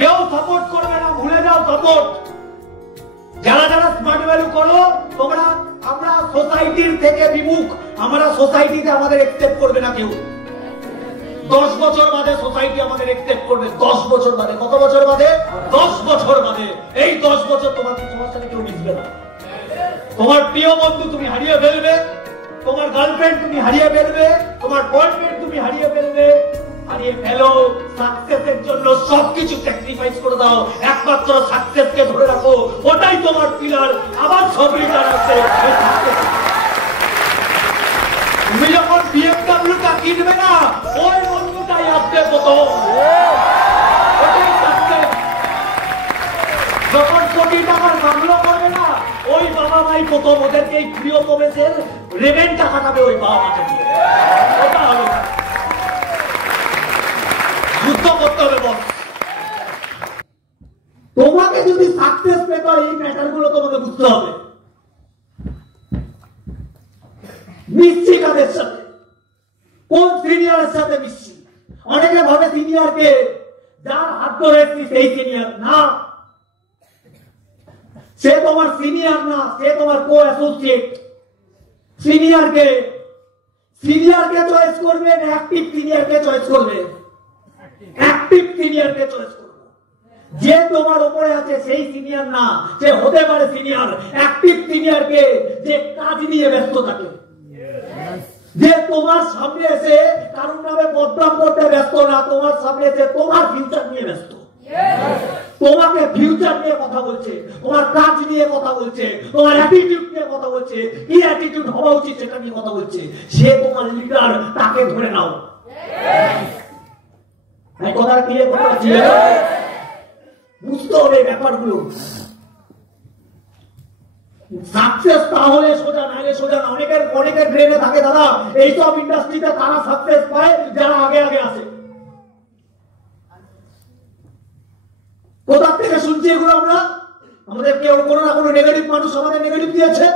কেউ সাপোর্ট করবে না, ভুলে যাও সাপোর্ট। যারা যারা স্মার্ট ভ্যালু করো তোমরা, আমরা সোসাইটির থেকে বিমুখ, আমরা সোসাইটিতে আমাদের একসেপ্ট করবে না কেউ। 10 বছর বাদে সোসাইটি আমাদের একসেপ্ট করবে, 10 বছর বাদে। কত বছর বাদে? 10 বছর বাদে। এই 10 বছর তোমার সাথে কেউ মিশবে না। তোমার প্রিয় বন্ধু তুমি হারিয়ে ফেলবে, তোমার গার্লফ্রেন্ড তুমি হারিয়ে ফেলবে, তোমার বয়ফ্রেন্ড তুমি হারিয়ে ফেলবে। হারিয়ে ফেলো, সাকসেসের জন্য সবকিছু স্যাক্রিফাইস করে দাও, একমাত্র সাকসেসকে ধরে রাখো, ওটাই তোমার পিলার। আবার সব রিটার্ন আছে। তুমি যখন বিএমডব্লিউটা কিনবে না, ওই বন্ধুটাই আসবে প্রথম, ওটাই সাকসেস। যখন কোটি টাকার মামলা করবে না, ওই বাবা মাই প্রথম, ওদেরকে এই প্রিয় প্রবেশের রেভেন্টটা কাটাবে ওই বাবা মাকে দিয়ে। ওটা হলো যুদ্ধ করতে হবে বস। তোমাকে যদি সাকসেস পেতে হয়, এই ম্যাটারগুলো তোমাকে বুঝতে হবে। মিশছি কাদের সাথে, কোন সিনিয়রের সাথে মিশছি। অনেকে ভাবে সিনিয়রকে যার হাত ধরে সেই সিনিয়র না, সে তোমার সিনিয়র না, সে তোমার কো অ্যাসোসিয়েট। সিনিয়রকে চয়েস করবে না অ্যাক্টিভ সিনিয়রকে চয়েস করবে? অ্যাক্টিভ সিনিয়রকে চয়েস করবে। যে তোমার উপরে আছে সেই সিনিয়র না, সে হতে পারে সিনিয়র। অ্যাক্টিভ সিনিয়রকে যে কাজ নিয়ে ব্যস্ত থাকে, যে তোমার সামনে এসে কারণ নামে বদনাম করতে ব্যস্ত না, তোমার সামনে এসে তোমার ফিউচার নিয়ে ব্যস্ত। তোমাকে ফিউচার নিয়ে কথা বলছে, তোমার কাজ নিয়ে কথা বলছে, তোমার অ্যাটিটিউড নিয়ে কথা বলছে, কি অ্যাটিটিউড হওয়া উচিত সেটা নিয়ে কথা বলছে। সে তোমার লিডার, তাকে ধরে নাও। কথা ক্লিয়ার করতে পারছি? বুঝতে হবে ব্যাপারগুলো। সাকসেস তাহলে সোজা, নাইলে সোজা না। অনেকের ব্রেনে থাকে দাদা এইসব ইন্ডাস্ট্রিতে তারা সাকসেস পায় যারা আগে আগে আসে। কোথা থেকে শুনছি এগুলো আমরা? আমাদের কেউ কোনো না কোনো নেগেটিভ মানুষ আমাদের নেগেটিভ দিয়েছে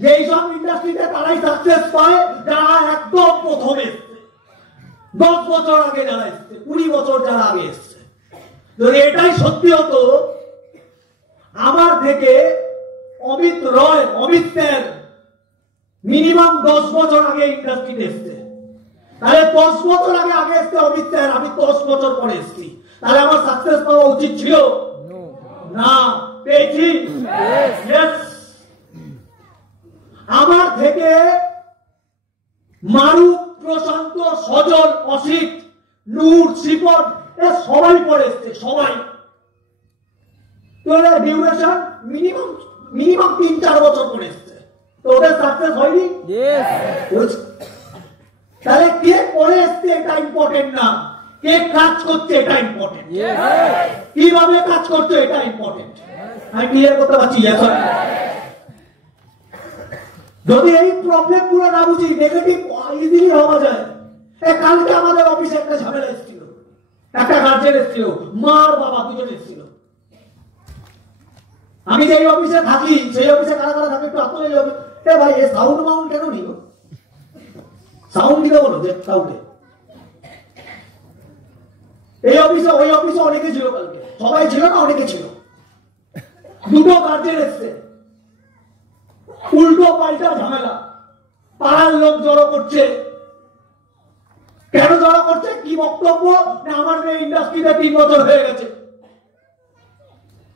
যে এইসব ইন্ডাস্ট্রিতে তারাই সাকসেস পায় যারা একদম প্রথমে এসছে, 10 বছর আগে যারা এসছে, 20 বছর যারা আগে এসছে। যদি এটাই সত্যি হতো, আমার থেকে অমিত রয়, অমিত স্যার মিনিমাম 10 বছর আগে ইন্ডাস্ট্রিতে এসছে, তাহলে 10 বছর আগে এসছে অমিত স্যার, আমি 10 বছর পরে এসছি, তাহলে আমার সাকসেস পাওয়া উচিত ছিল না? পেয়েছি? আমার থেকে মারুফ, প্রশান্ত, সজল, অসিত, নূর, শ্রীপদ সবাই পরে এসছে, সবাই। ডিউরেশন মিনিমাম 3-4 বছর পরে এসছে, তো ওদের সাকসেস হয়নি? তাহলে কে পরে এসছে এটা ইম্পর্টেন্ট না, কে কাজ করছে এটা ইম্পর্টেন্ট, কিভাবে কাজ করছে এটা ইম্পর্টেন্ট। আমি ক্লিয়ার করতে পারছি? যদি এই প্রবলেম গুলো না বুঝি, নেগেটিভ ইজিলি হওয়া যায়। কালকে আমাদের অফিসে একটা ঝামেলা এসেছিল, একটা গার্জেন এসেছিল, মার বাবা দুজন এসেছিল। আমি যেই অফিসে থাকি সেই অফিসে কারা কারা থাকে একটু আপনার ভাই এ সাউন্ড মাউন্ট কেন নিল, সাউন্ড দিতে বলো যে সাউন্ডে। এই অফিসে ওই অফিসে অনেকে ছিল, কালকে সবাই ছিল না, অনেকে ছিল। দুটো গার্জেন এসছে, উল্টো পাল্টা ঝামেলা, পাড়ার লোক জড়ো করছে। কেন জড়ো করছে? কি বক্তব্য? না আমার মেয়ে ইন্ডাস্ট্রিতে 3 বছর হয়ে গেছে,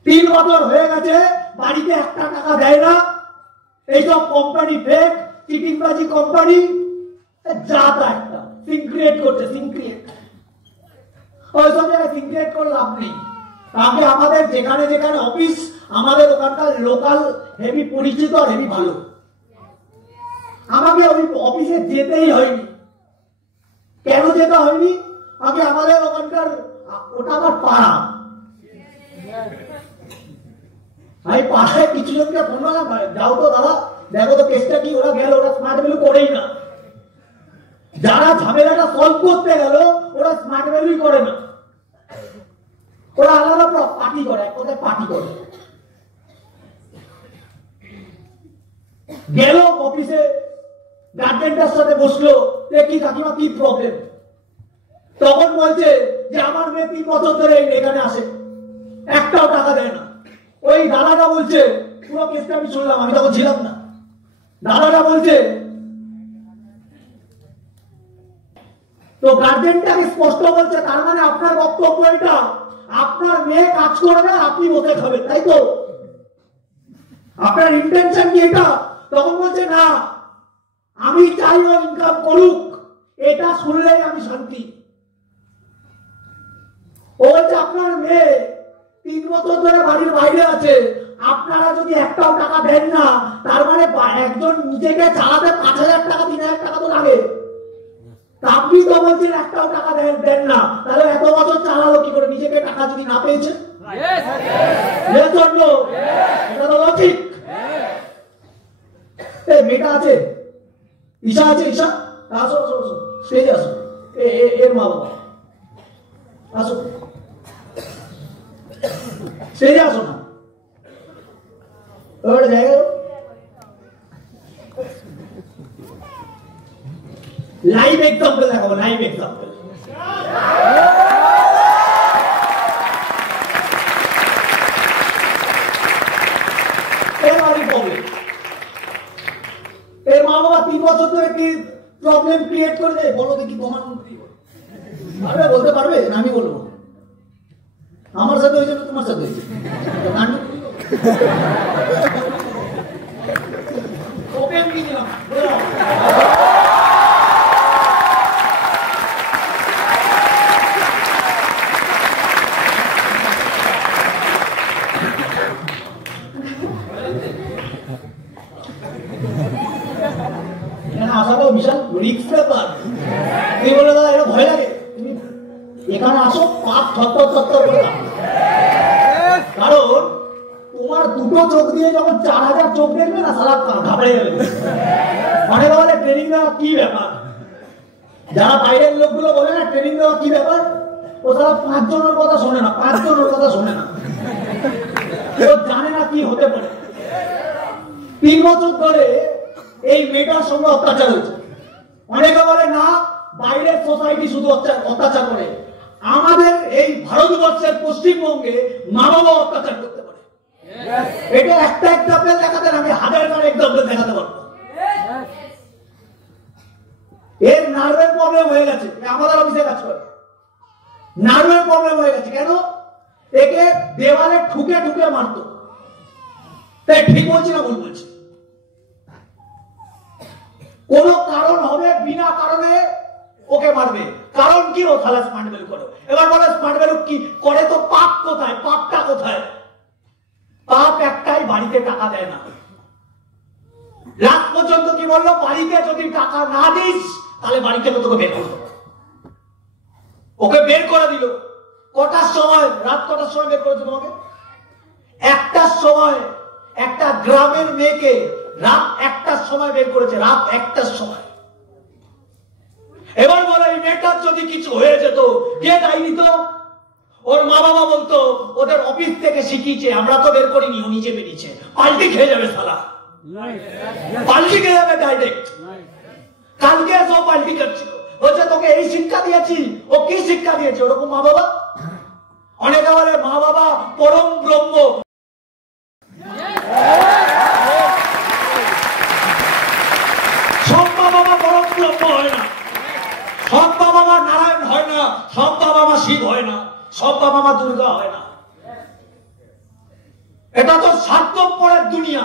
3 বছর হয়ে গেছে, বাড়িতে 1 টাকা দেয় না। এইসব কোম্পানি ফেক, চিটিংবাজি কোম্পানি, যা তা একটা সিক্রেট করছে, সিক্রেট। ওইসব জায়গায় সিক্রেট করে লাভ নেই। তাহলে আমাদের যেখানে যেখানে অফিস, আমাদের ওখানকার লোকাল হেভি পরিচিত আর হেভি ভালো। আমাকে ওই অফিসে যেতেই হয়নি। কেন যেতে হয়নি? আগে আমাদের ওখানকার, ওটা আমার পাড়া, আমি পাড়ায় কিছু জনকে ফোন করলাম, যাও তো দাদা দেখো তো কেসটা কি। ওরা গেল, ওরা স্মার্ট ভ্যালু করেই না। যারা ঝামেলাটা সলভ করতে গেল ওরা স্মার্ট ভ্যালু করে না, ওরা আলাদা পার্টি করে, এক কথায় পার্টি করে। গেল অফিসে, গার্জেনটার সাথে বসলো, কি কাকিমা কি প্রবলেম? তখন বলছে যে আমার মেয়ে 3 বছর ধরে এখানে আসে, একটাও টাকা দেয় না। ওই দাদাটা বলছে, পুরো কেসটা আমি শুনলাম, আমি তখন ছিলাম না, দাদাটা বলছে তো গার্জেনটাকে স্পষ্ট বলছে, তার মানে আপনার বক্তব্য এটা, আপনার মেয়ে কাজ করবে, আপনি বসে খাবেন, তাই তো? আপনার ইন্টেনশন কি এটা? তখন বলছে না, আমি চাই ও ইনকাম করুক, এটা শুনলেই আমি শান্তি। ও বলছে আপনার মেয়ে 3 বছর ধরে বাড়ির বাইরে আছে, আপনারা যদি একটাও টাকা দেন না, তার মানে একজন নিজেকে চালাতে 5,000 টাকা 3,000 টাকা তো লাগে। আপনি তো বলছেন একটাও টাকা দেন না, তাহলে এত বছর চালালো কি করে নিজেকে টাকা যদি না পেয়েছে? এটা তো লজিক। মেয়েটা আছে, ঈশা আছে, ঈশা আসো আসো আসো, স্টেজে আসো, এর মা বাবা আসো, স্টেজে আসো না, জায়গা লাইভ এক্সাম্পল দেখাবো, লাইভ এক্সাম্পল। এর মা বাবা 3 বছর ধরে কি প্রবলেম ক্রিয়েট করে দেয়? বলো দেখি, প্রমাণ পারবে, বলতে পারবে? আমি বলবো আমার সাথে হয়েছে, তোমার সাথে হয়েছে, ওপেন কি দিলাম। আসাটাও বিশাল রিস্ক ব্যাপার। তুমি বলে দাদা এটা ভয় লাগে, তুমি এখানে আসো, পাপ থরথর থরথর করে দাও। কারণ তোমার দুটো চোখ দিয়ে যখন 4,000 চোখ দেখবে না, সারা ঘাবড়ে যাবে। অনেকে বলে ট্রেনিং দেওয়া কি ব্যাপার, যারা বাইরের লোকগুলো বলে না ট্রেনিং দেওয়া কি ব্যাপার, ও তারা 5 জনের কথা শোনে না, 5 জনের কথা শোনে না, ও জানে না কি হতে পারে। 3 বছর ধরে এই মেয়েটার সঙ্গে অত্যাচার হয়েছে। অনেকে বলে না বাইরের সোসাইটি শুধু অত্যাচার করে, আমাদের এই ভারতবর্ষের পশ্চিমবঙ্গে মা বাবা অত্যাচার করতে পারে। এটা একটা এক্সাম্পল দেখাতে আমি 1000টা এক্সাম্পল দেখাতে পারবো। এর নার্ভের প্রবলেম হয়ে গেছে, আমাদের অফিসে কাজ করে, নার্ভের প্রবলেম হয়ে গেছে। কেন? একে দেওয়ালে ঠুকে ঠুকে মারতো। তাই ঠিক বলছি না ভুল বলছি? কোন কারণ হবে, বিনা কারণে ওকে মারবে। কারণ কি? ও তাহলে স্মার্ট ভ্যালু করো। এবার বলে স্মার্ট ভ্যালু কি করে? তো পাপ কোথায়? পাপটা কোথায়? পাপ একটাই, বাড়িতে টাকা দেয় না। রাত পর্যন্ত কি বললো? বাড়িতে যদি টাকা না দিস তাহলে বাড়ি থেকে তোকে বের করে দেবো। ওকে বের করে দিল। কটার সময়? রাত কটার সময় বের করেছে তোমাকে? 1টার সময়। একটা গ্রামের মেয়েকে রাত 1টার সময় বের করেছে, রাত 1টার সময়। এবার বলে এই মেয়েটার যদি কিছু হয়ে যেত, কে দায়ী নিত? ওর মা বাবা বলতো ওদের অফিস থেকে শিখিয়েছে, আমরা তো বের করিনি, ও নিজে বেরিয়েছে। পাল্টি খেয়ে যাবে শালা, পাল্টি খেয়ে যাবে ডাইরেক্ট। কালকে সব পাল্টি করছিল, বলছে তোকে এই শিক্ষা দিয়েছি। ও কি শিক্ষা দিয়েছে? ওরকম মা বাবা। অনেকে বলে মা বাবা পরম ব্রহ্ম। সব মা বাবা পরম ব্রহ্ম হয় না, সব বাবা মা নারায়ণ হয় না, সব বাবা মা শিব হয় না, সব বাবা মা দুর্গা হয় না। এটা তো স্বার্থপরের দুনিয়া।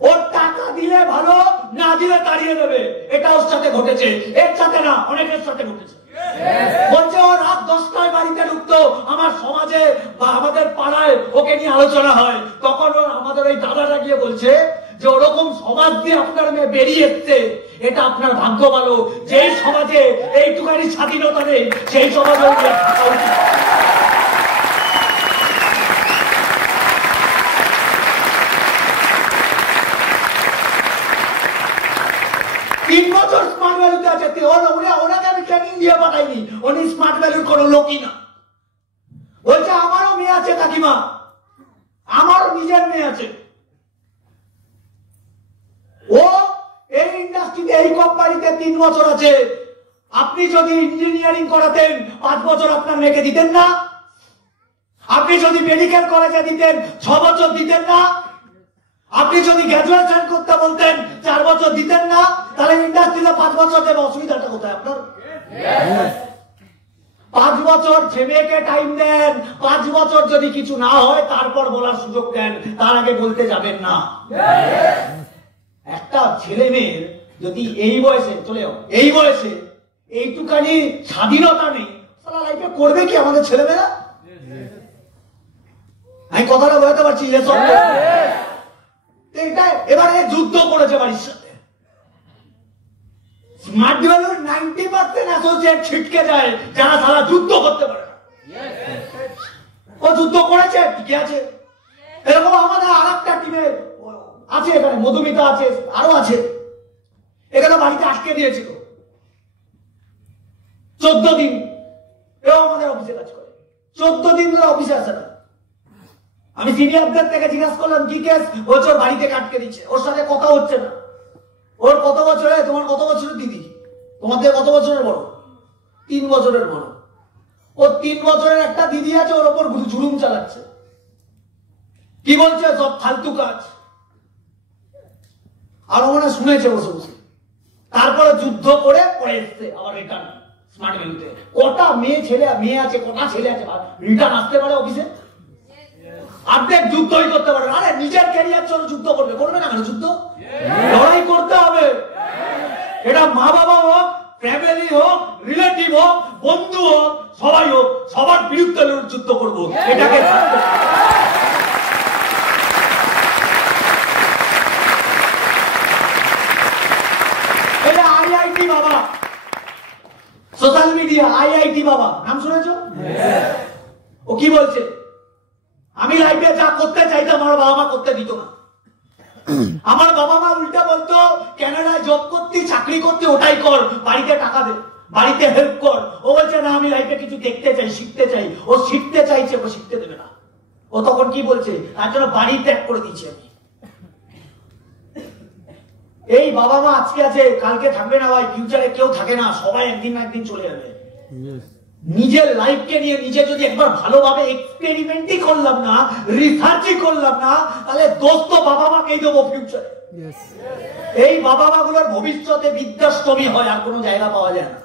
ওর টাকা দিলে ভালো, না দিলে তাড়িয়ে দেবে। এটা ওর সাথে ঘটেছে, এর সাথে না, অনেকের সাথে ঘটেছে। বলছে ও রাত 10টায় বাড়িতে ঢুকতো, আমার সমাজে বা আমাদের পাড়ায় ওকে নিয়ে আলোচনা হয়, তখন আমাদের ওই দাদাটা গিয়ে বলছে যে ওরকম সমাজ দিয়ে আপনার মেয়ে বেরিয়ে এসছে, এটা আপনার ভাগ্য ভালো। যেই সমাজে এইটুকানি স্বাধীনতা নেই, সেই সমাজে থাকা উচিত। স্মার্ট ভ্যালুতে আছে, ওনাকে আমি ট্রেনিং দিয়ে পাঠাইনি, উনি স্মার্ট ভ্যালুর কোনো লোকই না। বলছে আমারও মেয়ে আছে কাকিমা, আমারও নিজের মেয়ে আছে। ও এই ইন্ডাস্ট্রিতে, এই কোম্পানিতে 3 বছর আছে। আপনি যদি ইঞ্জিনিয়ারিং করাতেন 5 বছর আপনার মেয়েকে দিতেন না? আপনি যদি মেডিকেল কলেজে দিতেন 6 বছর দিতেন না? আপনি যদি গ্রাজুয়েশন করতে বলতেন 4 বছর দিতেন না? তাহলে ইন্ডাস্ট্রিতে 5 বছর দেবে, অসুবিধাটা কোথায় আপনার? 5 বছর ছেলেকে টাইম দেন। 5 বছর যদি কিছু না হয় তারপর বলার সুযোগ দেন, তার আগে বলতে যাবেন না। একটা ছেলে মেয়ের যদি এই বয়সে চলে যাও, এই বয়সে এইটুকানি স্বাধীনতা নেই, সারা লাইফে করবে কি আমাদের ছেলেমেয়েরা? আমি কথাটা বলতে পারছি? এবারে যুদ্ধ করেছে বাড়ির সাথে। স্মার্ট ডিভাইসের 90% অ্যাসোসিয়েট ছিটকে যায় যারা সারা যুদ্ধ করতে পারে না। ও যুদ্ধ করেছে, ঠিকই আছে। এরকম আমাদের আর একটা টিমে আছে, এখানে মধুমিতা আছে, আরো আছে। এখানে বাড়িতে আটকে দিয়েছিল 14 দিন। এও আমাদের অফিসে কাজ করে, 14 দিন ধরে অফিসে আসে না। আমি সিনিয়রদের থেকে জিজ্ঞাসা করলাম কি কেস, বলছে ওর বাড়িতে আটকে দিচ্ছে, ওর সাথে কথা হচ্ছে না। ওর কত বছরে, তোমার কত বছরের দিদি, তোমার থেকে কত বছরের বড়? 3 বছরের বড়। ওর 3 বছরের একটা দিদি আছে, ওর ওপর জুলুম চালাচ্ছে। কি বলছে? সব ফালতু কাজ। আর ওরা শুনেছে বসে বসে। তারপরে যুদ্ধ করে পরে এসছে আবার রিটার্ন স্মার্ট ভ্যালুতে। কটা মেয়ে আছে, কটা ছেলে আছে রিটার্ন আসতে পারে অফিসে? অর্ধেক যুদ্ধই করতে পারে। আরে নিজের ক্যারিয়ার জন্য যুদ্ধ করবে না কেন? যুদ্ধ লড়াই করতে হবে। এটা মা বাবা হোক, ফ্যামিলি হোক, রিলেটিভ হোক, বন্ধু হোক, সবাই হোক, সবার বিরুদ্ধে যুদ্ধ করবো। এটাকে এটা আইআইটি বাবা, সোশ্যাল মিডিয়া আইআইটি বাবা, নাম শুনেছো? ও কি বলছে? আমি লাইফে যা করতে চাইতাম আমার বাবা মা করতে দিত না। আমার বাবা মা উল্টা বলতো কানাডায় জব করতে, চাকরি করতে, ওটাই কর, বাড়িতে টাকা দে, বাড়িতে হেল্প কর। ও বলছে না, আমি লাইফে কিছু দেখতে চাই, শিখতে চাই। ও শিখতে চাইছে, ও শিখতে দেবে না। ও তখন কি বলছে? তার জন্য বাড়ি ত্যাগ করে দিচ্ছি আমি। এই বাবা মা আজকে আছে, কালকে থাকবে না ভাই। ফিউচারে কেউ থাকে না, সবাই একদিন না একদিন চলে যাবে। নিজের লাইফকে নিয়ে নিজে যদি একবার ভালোভাবে এক্সপেরিমেন্টই করলাম না, রিসার্চই করলাম না, তাহলে দোষ তো বাবা মাকেই দেবো ফিউচারে। এই বাবা মা গুলোর ভবিষ্যতে বৃদ্ধাশ্রমী হয়, আর কোনো জায়গা পাওয়া যায় না।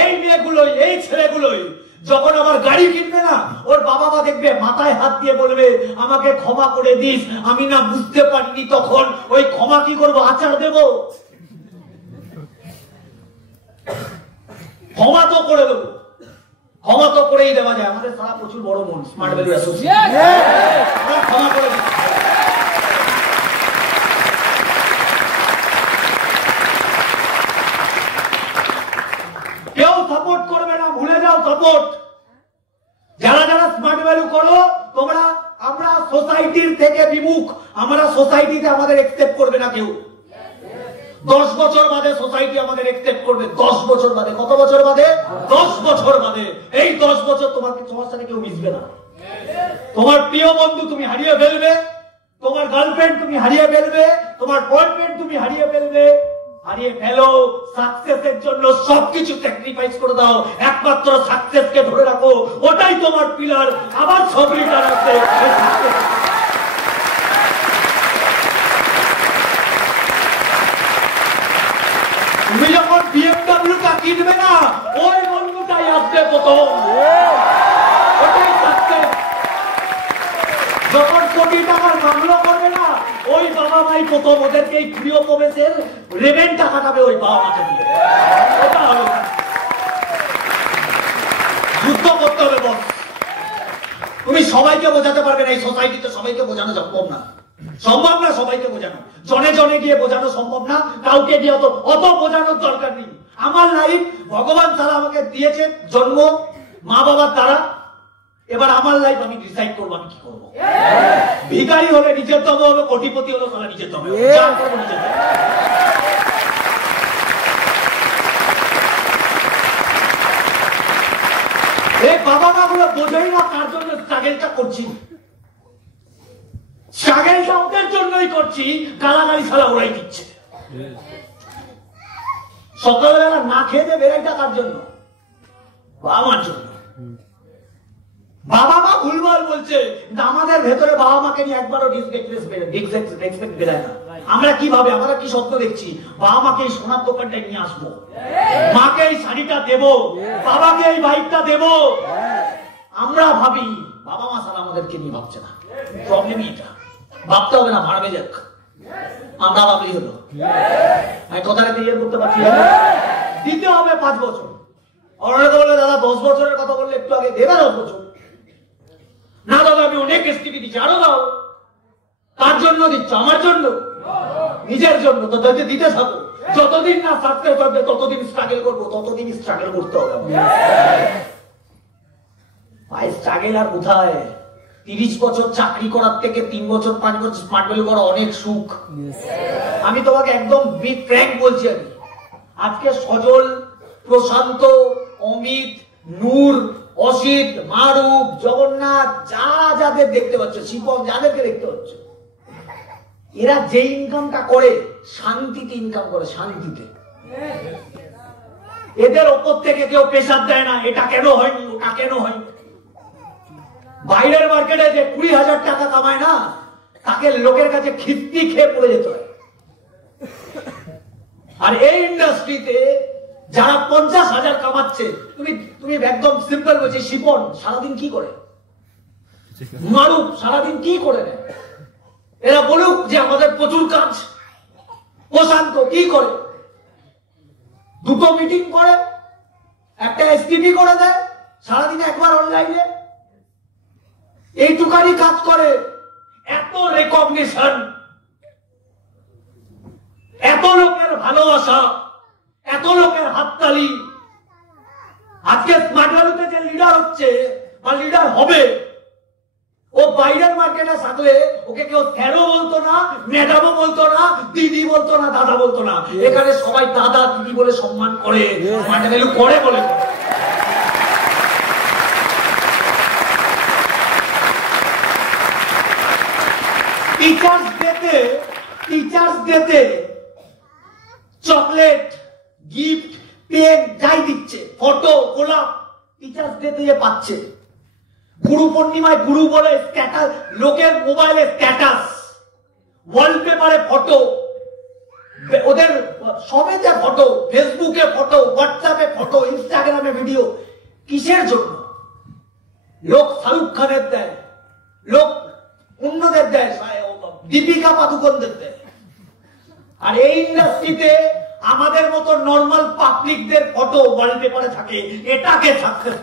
এই মেয়েগুলোই, এই ছেলেগুলোই যখন আবার গাড়ি কিনবে না, ওর বাবা মা দেখবে মাথায় হাত দিয়ে বলবে আমাকে ক্ষমা করে দিস, আমি না বুঝতে পারিনি তখন। ওই ক্ষমা কি করবো? আচার দেবো? ক্ষমা তো করে দেবো, ক্ষমা তো করেই দেওয়া যায়। আমাদের সারা প্রচুর বড় মন, স্মার্ট ভ্যালু অ্যাসোসিয়েশন, ক্ষমা করে দিচ্ছি। কেউ সাপোর্ট করবে না, ভুলে যাও সাপোর্ট। যারা যারা স্মার্ট ভ্যালু করো তোমরা, আমরা সোসাইটির থেকে বিমুখ, আমরা সোসাইটিতে আমাদের একসেপ্ট করবে না কেউ। 10 বছর বাদে সোসাইটি আমাদের একসেপ্ট করবে। 10 বছর বাদে। কত বছর বাদে? 10 বছর বাদে। এই 10 বছর তোমার সাথে কেউ মিশবে না। তোমার প্রিয় বন্ধু তুমি হারিয়ে ফেলবে, তোমার গার্লফ্রেন্ড তুমি হারিয়ে ফেলবে, তোমার বয়ফ্রেন্ড তুমি হারিয়ে ফেলবে। হারিয়ে ফেলো, সাকসেসের জন্য সবকিছু স্যাক্রিফাইস করে দাও, একমাত্র সাকসেসকে ধরে রাখো, ওটাই তোমার পিলার। আবার সব রিটার্ন আছে। তুমি যখন বিএমডব্লিউটা কিনবে না, ওই বন্ধুটাই আসবে প্রথম, ওটাই সাকসেস। যখন কোটি টাকার মামলা করবে না, ওই বাবা মাই প্রথম, ওদেরকে এই প্রিয় প্রবেশের রেভেন্টটা কাটাবে ওই বাবা মাকে দিয়ে। ওটা হলো যুদ্ধ করতে হবে বস। তুমি সবাইকে বোঝাতে পারবে না, এই সোসাইটিতে সবাইকে বোঝানো সম্ভব না, সম্ভব না সবাইকে বোঝানো। জনে জনে গিয়ে বোঝানো সম্ভব না, কাউকে গিয়ে অত বোঝানোর দরকার নেই। আমার লাইফ ভগবান তারা আমাকে দিয়েছে, জন্ম মা বাবার দ্বারা। এবার আমার লাইফ আমি ডিসাইড করবো আমি কি করবো। ভিখারি হলে নিজের দমে হবে, কোটিপতি হলে তারা নিজের দমে হবে, যা করবো নিজের দমে। এই বাবা মা গুলো বোঝেই না তার জন্য স্ট্রাগলটা করছি। স্ট্রাগলটা ওদের জন্যই করছি, গালাগালি ছাড়া ওরাই দিচ্ছে। সকালবেলা না খেতে বেড়াইটা কার জন্য? বাবা মার জন্য। বাবা মা ভুলভাল বলছে, আমাদের ভেতরে বাবা মাকে নিয়ে একবারও রেসপেক্ট বেড়ায় না। আমরা কিভাবে, আমরা কি স্বপ্ন দেখছি, বাবা মাকে এই সোনার দোকানটায় নিয়ে আসবো, মাকে এই শাড়িটা দেবো, বাবাকে এই বাইকটা দেবো। আমরা ভাবি, বাবা মা সারা আমাদেরকে নিয়ে ভাবছে না। প্রবলেমই এটা, ভাবতে হবে না, ভাড়বে যাক, আমরা ভাবলেই হলো। আমি কথাটা ক্লিয়ার করতে পারছি? দিতে হবে 5 বছর। অনেকে বলবে দাদা 10 বছরের কথা বললে একটু আগে, দেবে 10 বছর না দাদা, আমি অনেক এসটিপি দিচ্ছি, আরো দাও। কার জন্য দিচ্ছ? আমার জন্য, নিজের জন্য। তো দিতে থাকো, যতদিন না সাকসেস হবে ততদিন স্ট্রাগল করবো, ততদিন স্ট্রাগল করতে হবে। ভাই স্ট্রাগল আর কোথায়? 30 বছর চাকরি করার থেকে 3 বছর 5 বছর স্মার্ট ভ্যালু করা অনেক সুখ। আমি তোমাকে একদম বিগ ফ্র্যাঙ্ক বলছি। আমি আজকে সজল, প্রশান্ত, অমিত, নূর, অসিত, মারুফ, জগন্নাথ, যাদের দেখতে পাচ্ছ, শিপন, যাদেরকে দেখতে পাচ্ছ, এরা যে ইনকামটা করে শান্তিতে ইনকাম করে, শান্তিতে। এদের ওপর থেকে কেউ প্রেসার দেয় না, এটা কেন হয়নি, ওটা কেন হয়নি। বাইরের মার্কেটে যে 20,000 টাকা কামায় না, তাকে লোকের কাছে খিস্তি খেয়ে পড়ে যেতে হয়। আর এই ইন্ডাস্ট্রিতে যারা 50,000 কামাচ্ছে, তুমি একদম সিম্পল বলছি, শিপন সারাদিন কি করে, মারুফ সারাদিন কি করে নেয়, এরা বলুক যে আমাদের প্রচুর কাজ। প্রশান্ত কি করে? 2টো মিটিং করে, একটা এসটিপি করে দেয়, সারাদিন একবার অনলাইনে, এইটুকানি কাজ করে। এত রেকগনিশন, এত লোকের ভালোবাসা, এত লোকের হাততালি। আজকে স্মার্ট ভ্যালুতে যে লিডার হচ্ছে বা লিডার হবে, ও বাইরের মার্কেটে থাকলে ওকে কেউ স্যারও বলতো না, ম্যাডামও বলতো না, দিদি বলতো না, দাদা বলতো না। এখানে সবাই দাদা দিদি বলে সম্মান করে, স্মার্ট ভ্যালু করে বলে। টিচার্স ডেতে চকলেট, গিফট, পেন যাই দিচ্ছে, ফটো, গোলাপ, টিচার্স ডেতে পাচ্ছে। গুরু পূর্ণিমায় গুরু বলে স্ট্যাটাস, লোকের মোবাইলে স্ট্যাটাস, ওয়ালপেপারে ফটো, ওদের সবেতে ফটো, ফেসবুকে ফটো, হোয়াটসঅ্যাপে ফটো, ইনস্টাগ্রামে ভিডিও। কিসের জন্য? লোক শাহরুখ খানের দেয়, লোক অন্যদের দেয়, দীপিকা পাদুকোনদের দেয়। আর এই ইন্ডাস্ট্রিতে আমাদের মতো নর্মাল পাবলিকদের ফটো ওয়ালপেপারে থাকে, এটাকে সাকসেস।